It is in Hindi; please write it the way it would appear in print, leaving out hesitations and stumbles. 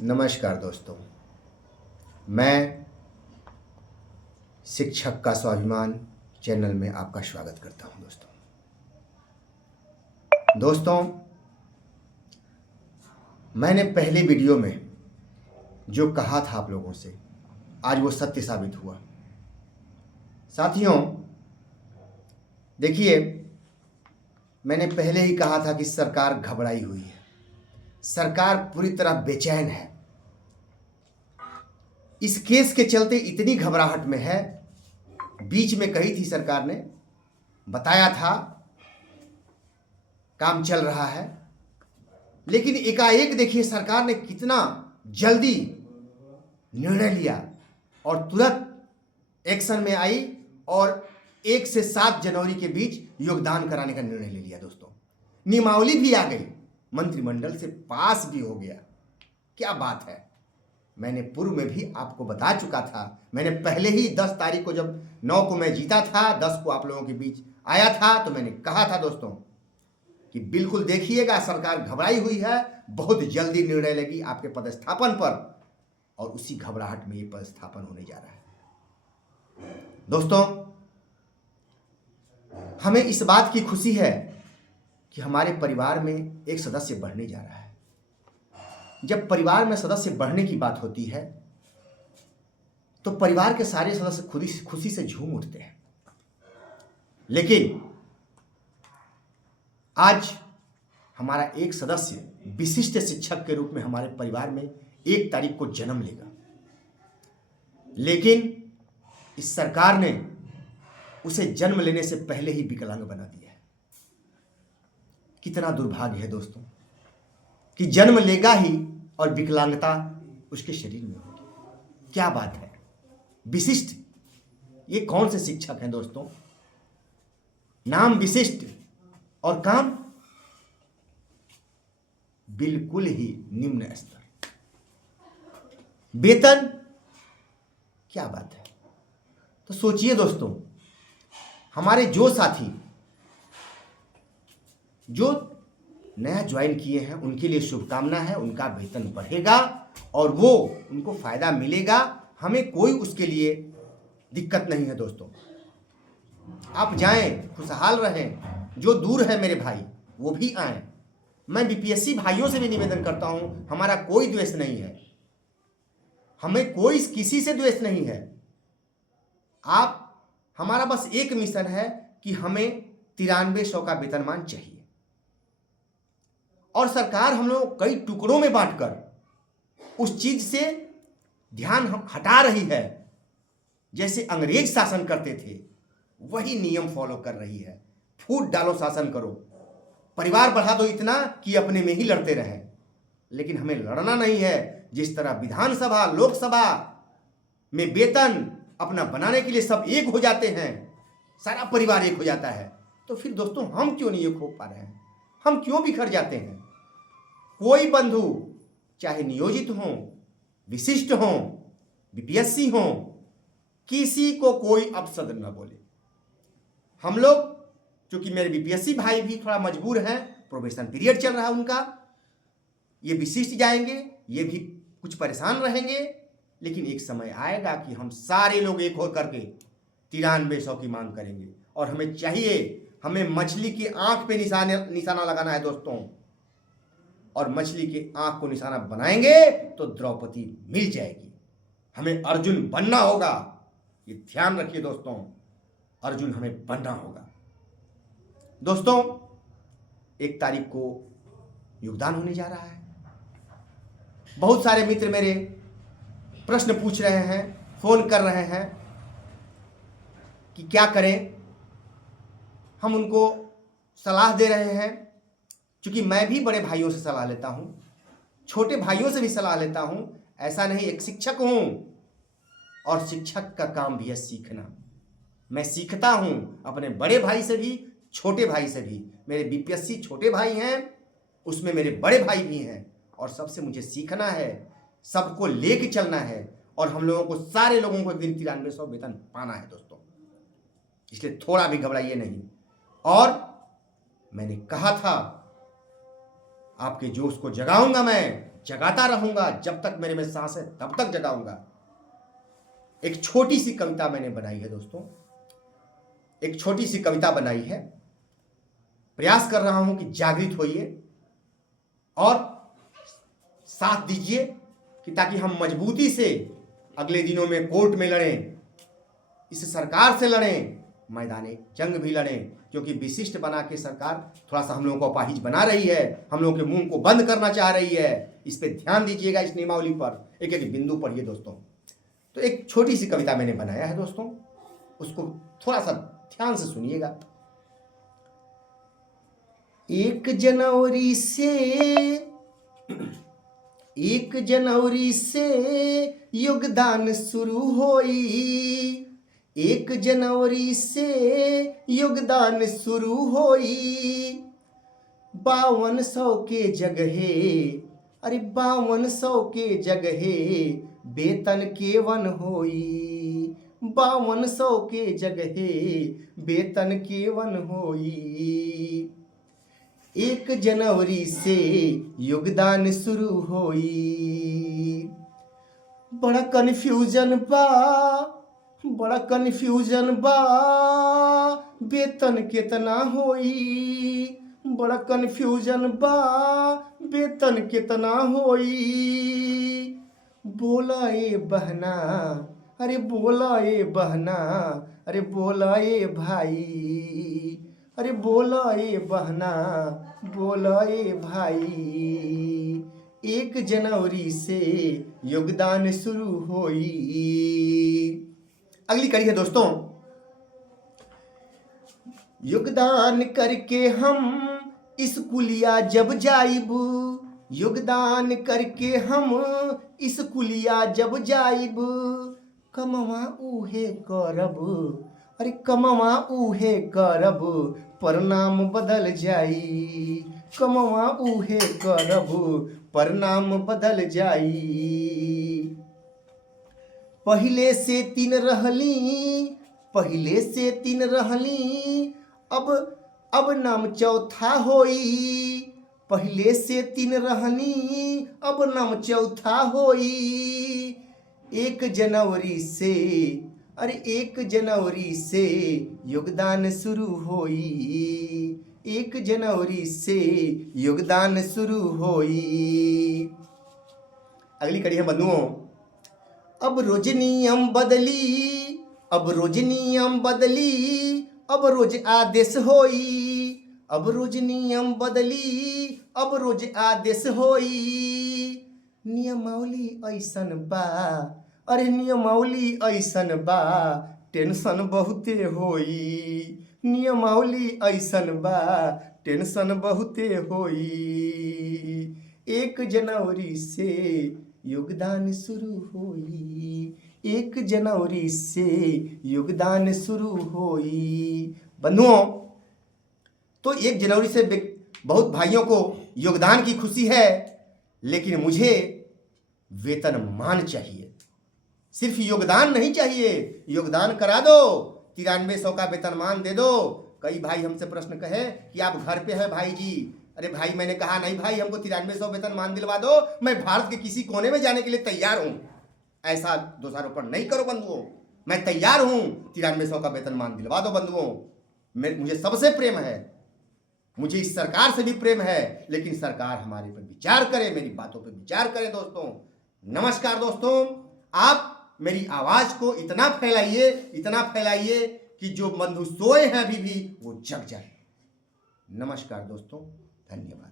नमस्कार दोस्तों। मैं शिक्षक का स्वाभिमान चैनल में आपका स्वागत करता हूं। दोस्तों, मैंने पहले वीडियो में जो कहा था आप लोगों से, आज वो सत्य साबित हुआ। साथियों, देखिए, मैंने पहले ही कहा था कि सरकार घबराई हुई है, सरकार पूरी तरह बेचैन है। इस केस के चलते इतनी घबराहट में है। बीच में कही थी सरकार ने, बताया था काम चल रहा है, लेकिन एकाएक देखिए सरकार ने कितना जल्दी निर्णय लिया और तुरंत एक्शन में आई और 1 से 7 जनवरी के बीच योगदान कराने का निर्णय ले लिया। दोस्तों, नियमावली भी आ गई, मंत्रिमंडल से पास भी हो गया। क्या बात है। मैंने पूर्व में भी आपको बता चुका था। मैंने पहले ही 10 तारीख को, जब 9 को मैं जीता था, 10 को आप लोगों के बीच आया था, तो मैंने कहा था दोस्तों कि बिल्कुल देखिएगा, सरकार घबराई हुई है, बहुत जल्दी निर्णय लेगी आपके पदस्थापन पर, और उसी घबराहट में ये पदस्थापन होने जा रहा है। दोस्तों, हमें इस बात की खुशी है कि हमारे परिवार में एक सदस्य बढ़ने जा रहा है। जब परिवार में सदस्य बढ़ने की बात होती है तो परिवार के सारे सदस्य खुशी से झूम उठते हैं। लेकिन आज हमारा एक सदस्य विशिष्ट शिक्षक के रूप में हमारे परिवार में 1 तारीख को जन्म लेगा, लेकिन इस सरकार ने उसे जन्म लेने से पहले ही विकलांग बना दिया है। कितना दुर्भाग्य है दोस्तों कि जन्म लेगा ही और विकलांगता उसके शरीर में होगी। क्या बात है। विशिष्ट, ये कौन से शिक्षक हैं दोस्तों? नाम विशिष्ट और काम बिल्कुल ही निम्न स्तर, वेतन, क्या बात है। तो सोचिए दोस्तों, हमारे जो साथी जो नया ज्वाइन किए हैं उनके लिए शुभकामना है, उनका वेतन बढ़ेगा और वो उनको फायदा मिलेगा। हमें कोई उसके लिए दिक्कत नहीं है दोस्तों। आप जाएं, खुशहाल रहें। जो दूर है मेरे भाई वो भी आएं। मैं बीपीएससी भाइयों से भी निवेदन करता हूं, हमारा कोई द्वेष नहीं है, हमें कोई किसी से द्वेष नहीं है। हमारा बस एक मिशन है कि हमें 9300 का वेतनमान चाहिए, और सरकार हम लोग कई टुकड़ों में बांटकर उस चीज से ध्यान हटा रही है। जैसे अंग्रेज शासन करते थे वही नियम फॉलो कर रही है। फूट डालो, शासन करो, परिवार बढ़ा दो इतना कि अपने में ही लड़ते रहें। लेकिन हमें लड़ना नहीं है। जिस तरह विधानसभा, लोकसभा में वेतन अपना बनाने के लिए सब एक हो जाते हैं, सारा परिवार एक हो जाता है, तो फिर दोस्तों हम क्यों नहीं एक हो पा रहे हैं? हम क्यों बिखर जाते हैं? कोई बंधु, चाहे नियोजित हों, विशिष्ट हों, बीपीएससी हों, किसी को कोई अपशब्द न बोले। हम लोग, क्योंकि मेरे बीपीएससी भाई भी थोड़ा मजबूर हैं, प्रोबेशन पीरियड चल रहा है उनका, ये विशिष्ट जाएंगे, ये भी कुछ परेशान रहेंगे, लेकिन एक समय आएगा कि हम सारे लोग एक होकर के 9300 की मांग करेंगे। और हमें चाहिए, हमें मछली की आंख पे निशाना लगाना है दोस्तों, और मछली की आंख को निशाना बनाएंगे तो द्रौपदी मिल जाएगी। हमें अर्जुन बनना होगा, ये ध्यान रखिए दोस्तों, अर्जुन हमें बनना होगा। दोस्तों, 1 तारीख को योगदान होने जा रहा है। बहुत सारे मित्र मेरे प्रश्न पूछ रहे हैं, फोन कर रहे हैं कि क्या करें। हम उनको सलाह दे रहे हैं, क्योंकि मैं भी बड़े भाइयों से सलाह लेता हूं, छोटे भाइयों से भी सलाह लेता हूं। ऐसा नहीं, एक शिक्षक हूं और शिक्षक का काम भी है सीखना। मैं सीखता हूं अपने बड़े भाई से भी, छोटे भाई से भी। मेरे बीपीएससी छोटे भाई हैं, उसमें मेरे बड़े भाई भी हैं, और सबसे मुझे सीखना है, सबको लेके चलना है, और हम लोगों को, सारे लोगों को एक दिन 9300 वेतन पाना है दोस्तों। इसलिए थोड़ा भी घबराइए नहीं। और मैंने कहा था आपके जोश को जगाऊंगा मैं, जगाता रहूंगा, जब तक मेरे में सांस है तब तक जगाऊंगा। एक छोटी सी कविता मैंने बनाई है दोस्तों, एक छोटी सी कविता बनाई है। प्रयास कर रहा हूं कि जागृत होइए और साथ दीजिए कि ताकि हम मजबूती से अगले दिनों में कोर्ट में लड़ें, इस सरकार से लड़ें, मैदाने जंग भी लड़ें, क्योंकि विशिष्ट बना के सरकार थोड़ा सा हम लोगों को अपाहिज बना रही है, हम लोगों के मुंह को बंद करना चाह रही है। इस पे ध्यान दीजिएगा, इस नियमावली पर एक एक बिंदु पढ़िए दोस्तों। तो एक छोटी सी कविता मैंने बनाया है दोस्तों, उसको थोड़ा सा ध्यान से सुनिएगा। 1 जनवरी से योगदान शुरू होई, 1 जनवरी से योगदान शुरू होई। 5200 के जगहे, अरे 5200 के जगहे वेतन केवन होई, 5200 के जगहे वेतन केवन होई। 1 जनवरी से योगदान शुरू होई। बड़ा कन्फ्यूजन बा, बड़ा कन्फ्यूजन बा, वेतन कितना होई, बड़ा कन्फ्यूजन बा, वेतन कितना होई। बोला ए बहना, अरे बोला ए बहना, अरे बोला ए भाई, अरे बोला ए बहना, बोला ए भाई। 1 जनवरी से योगदान शुरू होई। अगली कड़ी है दोस्तों, योगदान करके हम स्कूलिया जब जाइब, योगदान करके हम स्कूलिया जब जाइब। कमवा उहे करब, अरे कमवा उहे करब, परिणाम बदल जाई, कमवा उहे करब, परिणाम बदल जाई। पहले से 3 रहली, पहले से 3 रहली, अब नाम चौथा होई। पहले से 3 रहली, अब नाम चौथा होई। 1 जनवरी से, अरे 1 जनवरी से योगदान शुरू होई, 1 जनवरी से योगदान शुरू होई। अगली कड़ी है बंधुओं, अब रोज नियम बदली, अब रोज नियम बदली, अब रोज आदेश होई, अब रोज नियम बदली, अब रोज आदेश होई। नियमावली ऐसन बा, अरे नियमावली ऐसन बा, टेंशन बहुते होई, नियमावली ऐसन बा, टेंशन बहुते होई। 1 जनवरी से योगदान शुरू होई, 1 जनवरी से योगदान शुरू होई। बंधुओं, तो 1 जनवरी से बहुत भाइयों को योगदान की खुशी है, लेकिन मुझे वेतनमान चाहिए। सिर्फ योगदान नहीं चाहिए, योगदान करा दो, 9300 का वेतनमान दे दो। कई भाई हमसे प्रश्न कहे कि आप घर पे हैं भाई जी, अरे भाई मैंने कहा नहीं भाई, हमको 9300 वेतनमान दिलवा दो, मैं भारत के किसी कोने में जाने के लिए तैयार हूं। ऐसा दोषारोपण नहीं करो बंधुओं, मैं तैयार हूं, 9300 का वेतनमान दिलवा दो बंधुओं। मुझे सबसे प्रेम है, मुझे इस सरकार से भी प्रेम है, लेकिन सरकार हमारे पर विचार करे, मेरी बातों पर विचार करे। दोस्तों नमस्कार दोस्तों, आप मेरी आवाज को इतना फैलाइए, इतना फैलाइए कि जो बंधु सोए हैं अभी भी वो जग जाए। नमस्कार दोस्तों, धन्यवाद।